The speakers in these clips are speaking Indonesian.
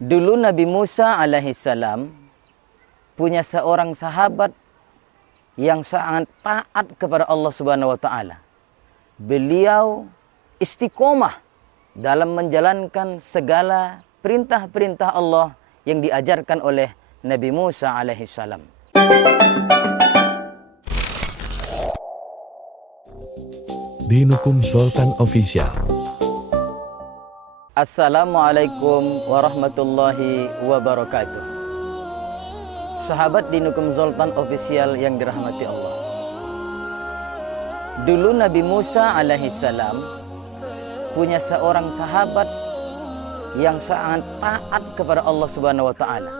Dulu Nabi Musa alaihissalam punya seorang sahabat yang sangat taat kepada Allah Subhanahu wa taala. Beliau istiqomah dalam menjalankan segala perintah-perintah Allah yang diajarkan oleh Nabi Musa alaihissalam. Dinukum Sultan Official. Assalamualaikum warahmatullahi wabarakatuh. Sahabat Dinukum Sultan Official yang dirahmati Allah. Dulu Nabi Musa alaihissalam punya seorang sahabat yang sangat taat kepada Allah Subhanahu wa taala.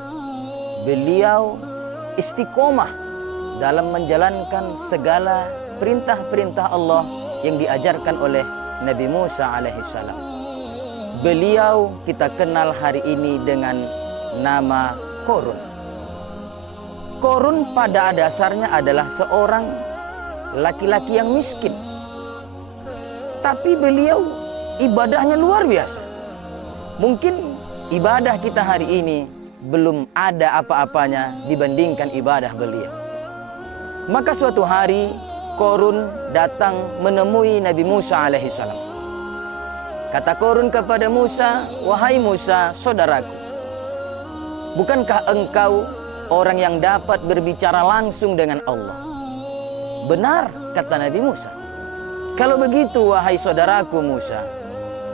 Beliau istiqomah dalam menjalankan segala perintah-perintah Allah yang diajarkan oleh Nabi Musa alaihissalam. Beliau kita kenal hari ini dengan nama Korun. Korun pada dasarnya adalah seorang laki-laki yang miskin. Tapi beliau ibadahnya luar biasa. Mungkin ibadah kita hari ini belum ada apa-apanya dibandingkan ibadah beliau. Maka suatu hari Korun datang menemui Nabi Musa alaihissalam. Kata Korun kepada Musa, "Wahai Musa, saudaraku, bukankah engkau orang yang dapat berbicara langsung dengan Allah?" "Benar," kata Nabi Musa. "Kalau begitu, wahai saudaraku Musa,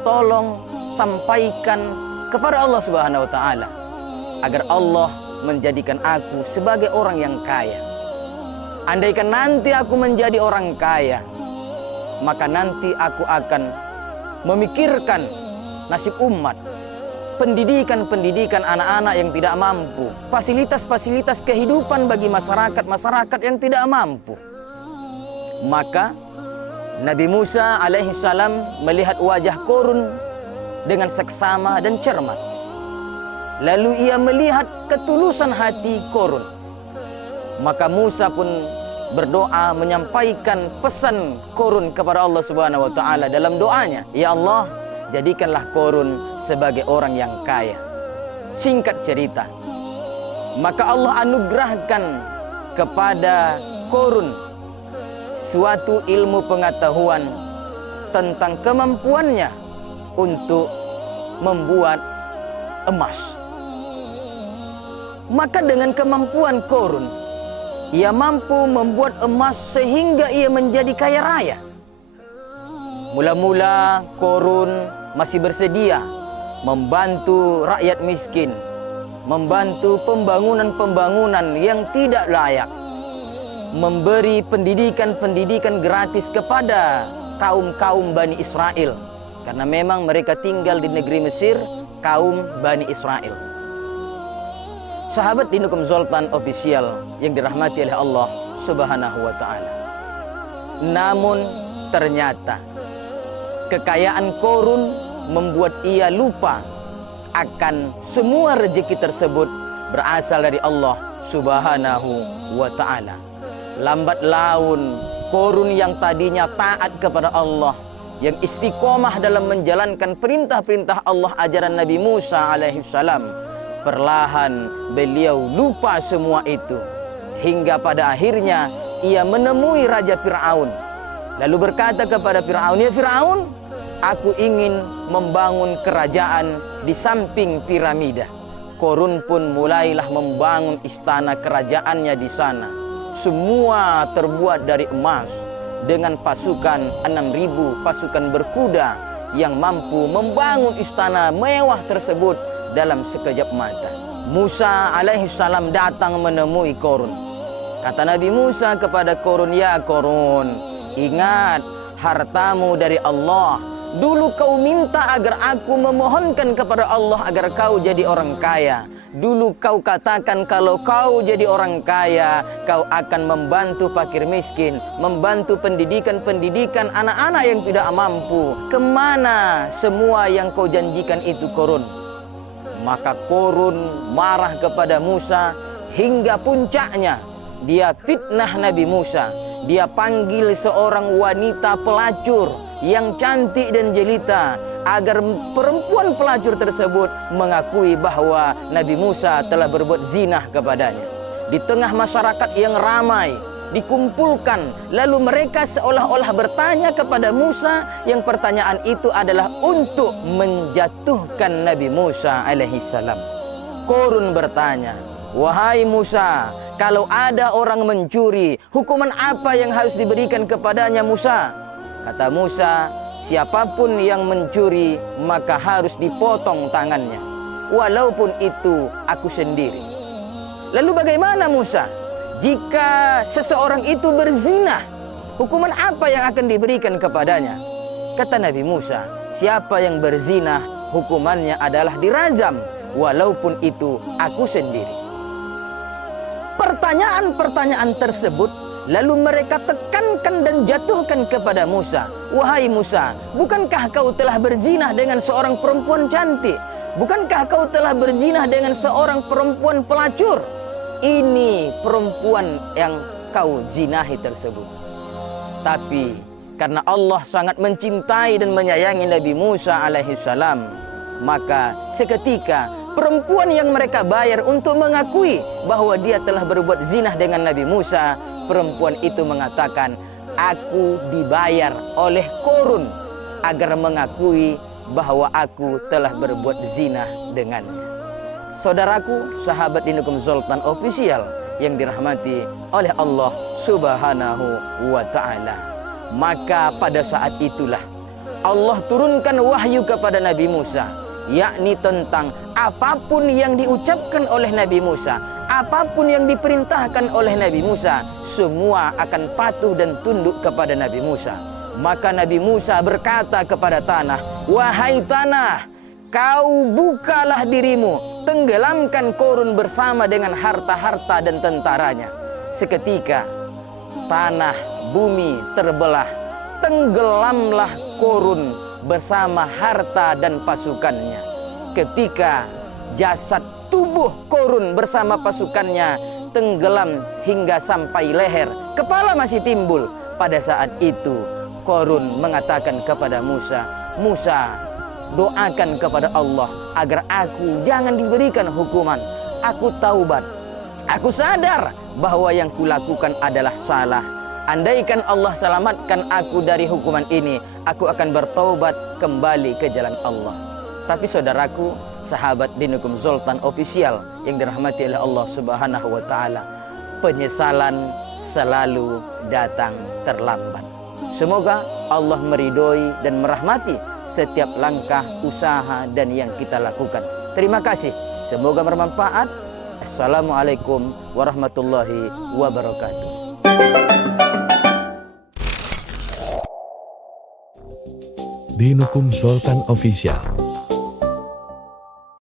tolong sampaikan kepada Allah Subhanahu wa taala agar Allah menjadikan aku sebagai orang yang kaya. Andaikan nanti aku menjadi orang kaya, maka nanti aku akan memikirkan nasib umat, pendidikan anak-anak yang tidak mampu, fasilitas-fasilitas kehidupan bagi masyarakat yang tidak mampu." Maka Nabi Musa alaihissalam melihat wajah Korun dengan seksama dan cermat. Lalu ia melihat ketulusan hati Korun. Maka Musa pun berdoa menyampaikan pesan Korun kepada Allah Subhanahu wa taala dalam doanya, "Ya Allah, jadikanlah Korun sebagai orang yang kaya." Singkat cerita, maka Allah anugerahkan kepada Korun suatu ilmu pengetahuan tentang kemampuannya untuk membuat emas. Maka dengan kemampuan Korun, ia mampu membuat emas sehingga ia menjadi kaya raya. Mula-mula Korun masih bersedia membantu rakyat miskin, membantu pembangunan-pembangunan yang tidak layak, memberi pendidikan gratis kepada kaum-kaum Bani Israel, karena memang mereka tinggal di negeri Mesir, kaum Bani Israel. Sahabat Dinukum Sultan Official yang dirahmati oleh Allah Subhanahu wa taala. Namun ternyata kekayaan Korun membuat ia lupa akan semua rezeki tersebut berasal dari Allah Subhanahu wa taala. Lambat laun Korun yang tadinya taat kepada Allah, yang istiqomah dalam menjalankan perintah-perintah Allah ajaran Nabi Musa alaihissalam, perlahan beliau lupa semua itu. Hingga pada akhirnya ia menemui Raja Fir'aun. Lalu berkata kepada Fir'aun, "Ya Fir'aun, aku ingin membangun kerajaan di samping piramida." Korun pun mulailah membangun istana kerajaannya di sana. Semua terbuat dari emas, dengan pasukan 6.000 pasukan berkuda yang mampu membangun istana mewah tersebut dalam sekejap mata. Musa alaihissalam datang menemui Korun. Kata Nabi Musa kepada Korun, "Ya Korun, ingat hartamu dari Allah. Dulu kau minta agar aku memohonkan kepada Allah agar kau jadi orang kaya. Dulu kau katakan kalau kau jadi orang kaya, kau akan membantu fakir miskin, membantu pendidikan anak-anak yang tidak mampu. Kemana semua yang kau janjikan itu, Korun?" Maka Korun marah kepada Musa hingga puncaknya. Dia fitnah Nabi Musa. Dia panggil seorang wanita pelacur yang cantik dan jelita. agar perempuan pelacur tersebut mengakui bahwa Nabi Musa telah berbuat zina kepadanya. Di tengah masyarakat yang ramai dikumpulkan, lalu mereka seolah-olah bertanya kepada Musa, yang pertanyaan itu adalah untuk menjatuhkan Nabi Musa alaihissalam. Korun bertanya, "Wahai Musa, kalau ada orang mencuri, hukuman apa yang harus diberikan kepadanya Musa?" Kata Musa, "Siapapun yang mencuri maka harus dipotong tangannya, walaupun itu aku sendiri." Lalu bagaimana Musa? Jika seseorang itu berzina, hukuman apa yang akan diberikan kepadanya? Kata Nabi Musa, siapa yang berzina, hukumannya adalah dirajam, walaupun itu aku sendiri. Pertanyaan-pertanyaan tersebut lalu mereka tekankan dan jatuhkan kepada Musa. "Wahai Musa, bukankah kau telah berzina dengan seorang perempuan cantik? Bukankah kau telah berzina dengan seorang perempuan pelacur? Ini perempuan yang kau zinahi tersebut." Tapi karena Allah sangat mencintai dan menyayangi Nabi Musa alaihissalam, maka seketika perempuan yang mereka bayar untuk mengakui bahwa dia telah berbuat zina dengan Nabi Musa, perempuan itu mengatakan, "Aku dibayar oleh Korun agar mengakui bahwa aku telah berbuat zina dengannya." Saudaraku, sahabat Dinukum Sultan Official yang dirahmati oleh Allah Subhanahu wa ta'ala, maka pada saat itulah Allah turunkan wahyu kepada Nabi Musa, yakni tentang apapun yang diucapkan oleh Nabi Musa, apapun yang diperintahkan oleh Nabi Musa, semua akan patuh dan tunduk kepada Nabi Musa. Maka Nabi Musa berkata kepada tanah, "Wahai tanah, kau bukalah dirimu, tenggelamkan Korun bersama dengan harta-harta dan tentaranya." Seketika tanah bumi terbelah, tenggelamlah Korun bersama harta dan pasukannya. Ketika jasad tubuh Korun bersama pasukannya tenggelam hingga sampai leher, kepala masih timbul. Pada saat itu Korun mengatakan kepada Musa, "Musa, doakan kepada Allah agar aku jangan diberikan hukuman. Aku taubat. Aku sadar bahwa yang kulakukan adalah salah. Andaikan Allah selamatkan aku dari hukuman ini, aku akan bertaubat kembali ke jalan Allah." Tapi saudaraku, sahabat Dinukum Sultan Official yang dirahmati oleh Allah Subhanahu wa ta'ala, penyesalan selalu datang terlambat. Semoga Allah meridhoi dan merahmati setiap langkah, usaha, dan yang kita lakukan. Terima kasih. Semoga bermanfaat. Assalamualaikum warahmatullahi wabarakatuh. Dinukum Sultan Official.